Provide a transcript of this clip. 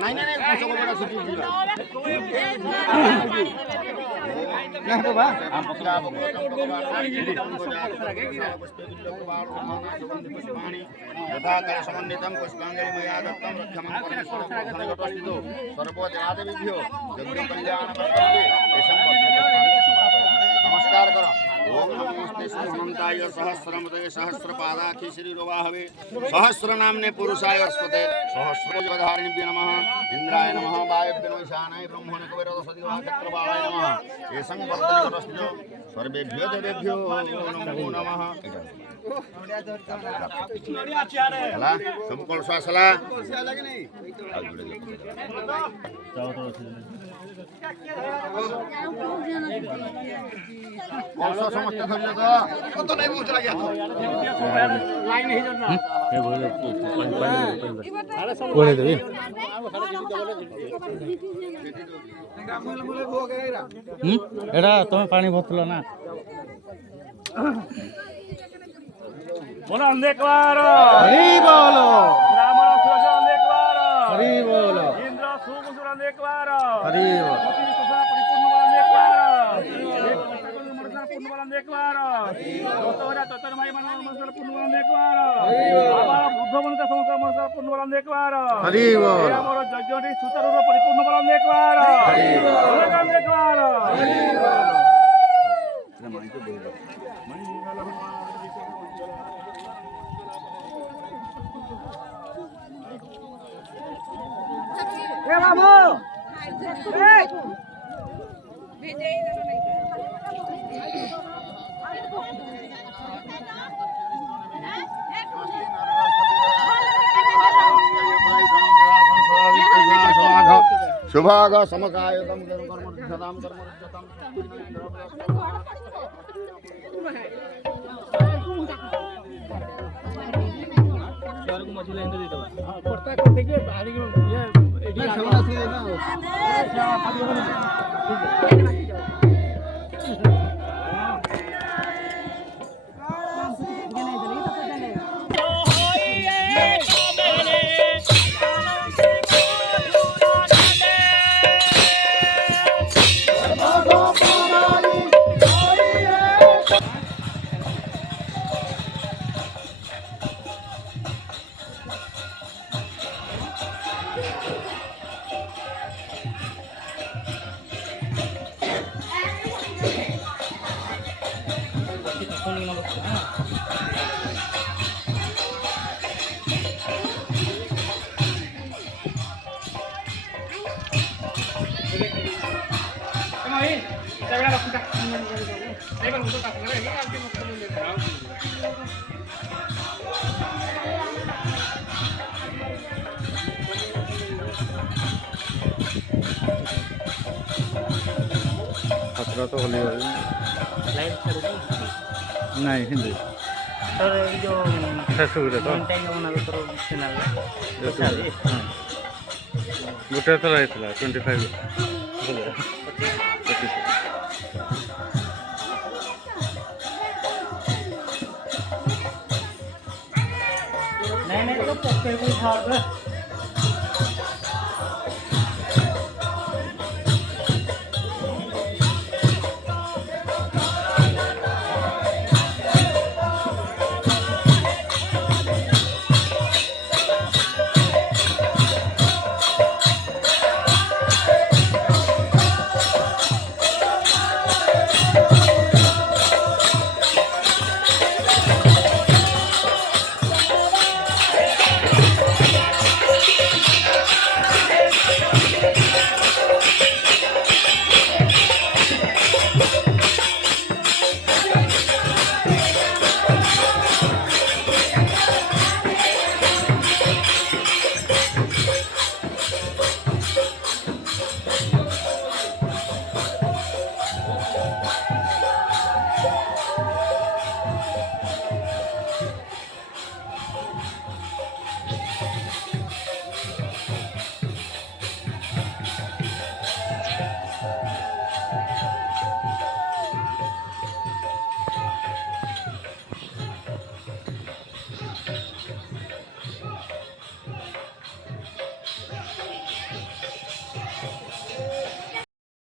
नहीं नहीं नहीं बड़ा सिटी ना बाबा हम पकड़ा यथा कर समन्वितं पुष्पांजलि मया दत्तं रक्षमं सर्वो देवादेवेभ्यो जगत कल्याण नमस्कार करो ओम नमस्ते श्री हनुमंताय सहस्रमते सहस्रपादाखि श्री रोवाहवे सहस्र नामने पुरुषाय स्वते सहस्रोजधारिणे नमः इंद्राय नमः वायुभ्यो नमः ईशानाय ब्रह्मणे कुबेरदसदिवा चक्रवालाय नमः एषं वर्तनिकटस्थितो सर्वेभ्यो देवेभ्यो नमो नमः हला संकल्प श्वासला कौशल समझते थे तो तो नहीं पूछ रहा गया लाइन नहीं जोड़ना ये बोले बोले दे एडा तुम पानी बोतलो ना बोलो अंधेकवार हरि बोलो रामण सुरज अंधेकवार हरि बोलो इंद्र सुमुसुर अंधेकवार हरि बोलो पूर्णबल तोतरमाई मनोमनसल पूर्णबल बुद्धबंत संस्कार मनसल पूर्णबल हरि बोल हमर यज्ञटी सुतरुर परिपूर्णबल हरि बोल हरि ए बाबू ए भेजे इधर नहीं शुभाग समकायतम कर्म सदाम कर्म स्वर्ग मछली लेंदे देतबा हां करता करते के बाहरी ये एडी सामने से ना खतरा तो होली नहीं हिंदी सर जो फेसबुक तो गोटे थर होता 25 नहीं तो पक्के